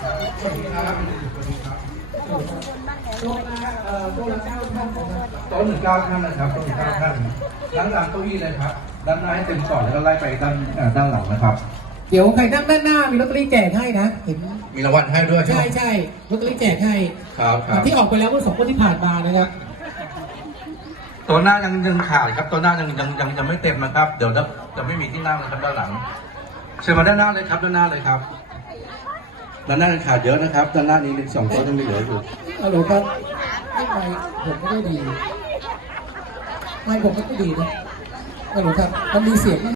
สวัสดีครับสวัสดีครับโต๊ะละเอ่อโต๊ะละเก้าท่านนะครับโต๊ะหนึ่งเก้าท่านนะครับโต๊ะหนึ่งเก้าท่านด้านหลังเก้าอี้เลยครับ ด้านหน้าให้เต็มก่อนแล้วก็ไล่ไปด้านเอ่อด้านหลังนะครับ เดี๋ยวใครนั่งด้านหน้ามีลอตเตอรี่แจกให้นะ เห็น มีรางวัลให้ด้วยใช่ใช่ลอตเตอรี่แจกให้ ครับครับที่ออกไปแล้วเมื่อสองวันที่ผ่านมานะครับตัวหน้ายังยังขาดครับตัวหน้ายังยังยังยังไม่เต็มนะครับ เดี๋ยวจะจะไม่มีที่นั่งเลยครับด้านหลังเชิญมาด้านหน้าเลยครับด้านหน้าเลยครับ ด้านหน้าขาดเยอะนะครับด้านหน้านี้สองตัวยังมีเหลืออยู่ฮัลโหลครับไม่ไปผมไม่ได้ดี ไม่ผมไม่ได้ดีนะฮัลโหลครับมันมีเสียง